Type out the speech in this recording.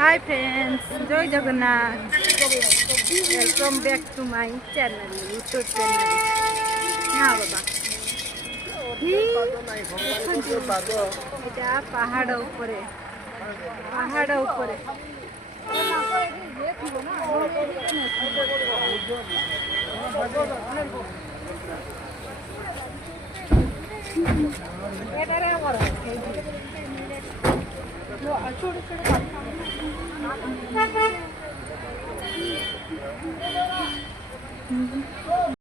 High friends, জয় Jagannath. Welcome back to my channel, YouTube channel. না বাবা, এটা পাহাড় উপরে, পাহাড় উপরে। এটারে আমার ছোট ছোট